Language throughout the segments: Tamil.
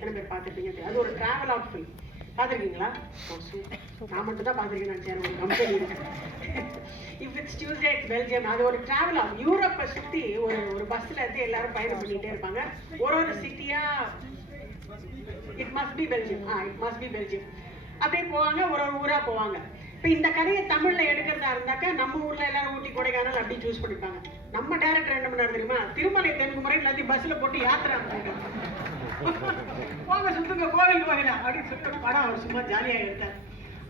எத்தனை பேர் பார்த்துருப்பீங்க. அது ஒரு டிராவல் ஆஃப் ஃபிலிம். பார்த்துருக்கீங்களா? நான் மட்டும் தான் பார்த்துருக்கேன். நான் சேர் ஒரு company if it's Tuesday it's Belgium. அது ஒரு டிராவல் ஆகும். யூரோப்பை சுற்றி ஒரு பஸ்ஸில் இருந்து எல்லாரும் பயணம் பண்ணிகிட்டே இருப்பாங்க. ஒரு சிட்டியாக it must be Belgium, it must be Belgium அப்படியே போவாங்க. ஒரு ஊராக போவாங்க. இப்போ இந்த கதையை தமிழில் எடுக்கிறதா இருந்தாக்கா நம்ம ஊரில் எல்லாரும் ஊட்டி கொடைக்கானல் அப்படி சூஸ் பண்ணிப்பாங்க. நம்ம டேரக்டர் என்ன பண்ணாரு தெரியுமா? திருமலை தென்குமரை எல்லாத்தையும் பஸ்ஸில் போட்டு யாத்திரை போங்க சுத்துங்க கோவில் கோவிலா அப்படின்னு சொல்லிட்டு படம் அவர் சும்மா ஜாலியாக எடுத்தார்.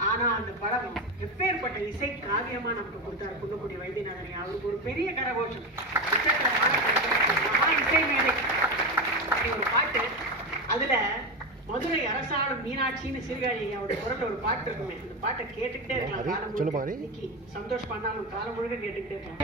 ஆனால் அந்த படம் எப்பேற்பட்ட இசை காவியமாக நமக்கு கொடுத்தாரு புதுக்குடி வைத்தியநாதனை. அவருக்கு ஒரு பெரிய கரகோஷம், மகா இசை மேதை ஒரு பாட்டு. அதுல மதுரை அரசாளும் மீனாட்சின்னு சீர்காழி அவருடைய குரல் ஒரு பாட்டு இருக்குமே. அந்த பாட்டை கேட்டுக்கிட்டே இருக்கலாம். காலம் முழுக்க சந்தோஷ் பண்ணாலும் காலம் முழுக்க கேட்டுக்கிட்டே இருக்கலாம்.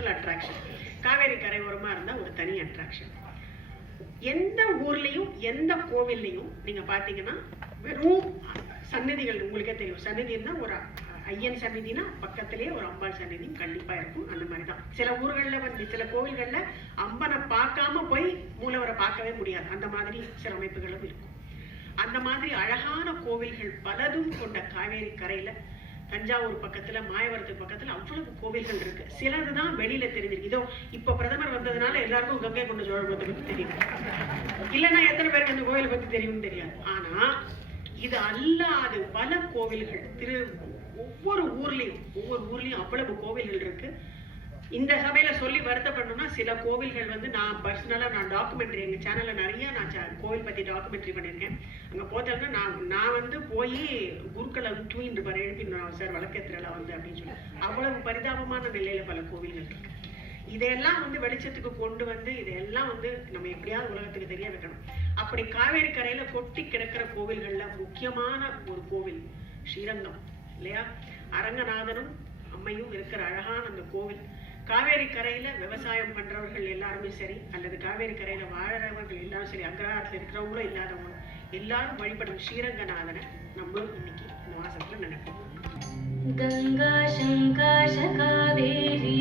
Special attraction. காவேரி கரையோரமா இருந்தா ஒரு தனி அட்ராக்ஷன். எந்த ஊர்லயும் எந்த கோவில்லையும் நீங்க பாத்தீங்கன்னா வெறும் சன்னதிகள், உங்களுக்கே தெரியும், சன்னதின்னா ஒரு ஐயன் சன்னதினா பக்கத்திலேயே ஒரு அம்பாள் சன்னதியும் கண்டிப்பா இருக்கும். அந்த மாதிரிதான் சில ஊர்கள்ல வந்து சில கோவில்கள்ல அம்மனை பார்க்காம போய் மூலவரை பார்க்கவே முடியாது. அந்த மாதிரி சில அமைப்புகளும் இருக்கும். அந்த மாதிரி அழகான கோவில்கள் பலதும் கொண்ட காவேரி கரையில தஞ்சாவூர் பக்கத்துல, மாயவரத்துக்கு பக்கத்துல அவ்வளவு கோவில்கள் இருக்கு. சிலதுதான் வெளியில தெரிஞ்சிருக்கு. இதோ இப்ப பிரதமர் வந்ததுனால எல்லாருக்கும் கங்கை கொண்ட சோழபுரத்தை பத்தி தெரியும். இல்லைன்னா எத்தனை பேருக்கு இந்த கோயிலை பத்தி தெரியும்னு தெரியாது. ஆனா இது அல்லாது பல கோவில்கள் ஒவ்வொரு ஊர்லயும் அவ்வளவு கோவில்கள் இருக்கு. இந்த சபையில சொல்லி வருத்தப்படணும்னா சில கோவில்கள் வந்து நான் பர்சனலா டாக்குமெண்ட்ரி எங்க சேனல்ல நிறைய நான் கோவில் பத்தி டாக்குமெண்ட்ரி பண்ணிருக்கேன். அங்க போத்தேன்னா நான் வந்து போய் குருக்களை தூயின்று பாரு எழுப்பிடணும் சார் வழக்கத்திரலாம் வந்து அப்படின்னு சொல்லி அவ்வளவு பரிதாபமான நிலையில பல கோவில்கள் இருக்கு. இதையெல்லாம் வந்து வெளிச்சத்துக்கு கொண்டு வந்து இதையெல்லாம் வந்து நம்ம எப்படியாவது உலகத்துக்கு தெரிய வைக்கணும். அப்படி காவேரி கரையில கொட்டி கிடக்கிற கோவில்கள்ல முக்கியமான ஒரு கோவில் ஸ்ரீரங்கம் இல்லையா? அரங்கநாதனும் அம்மையும் இருக்கிற அழகான அந்த கோவில். காவேரி கரையில விவசாயம் பண்றவர்கள் எல்லாருமே சரி, அல்லது காவேரி கரையில வாழறவர்கள் எல்லாரும் சரி, அக்ரஹாரத்துல இருக்கிறவங்களும் இல்லாதவங்களும் எல்லாரும் வழிபடும் ஸ்ரீரங்கநாதனை நம்ம இன்னைக்கு இந்த மாசத்துல நினைப்போம். கங்கா சங்காஷ காவேரி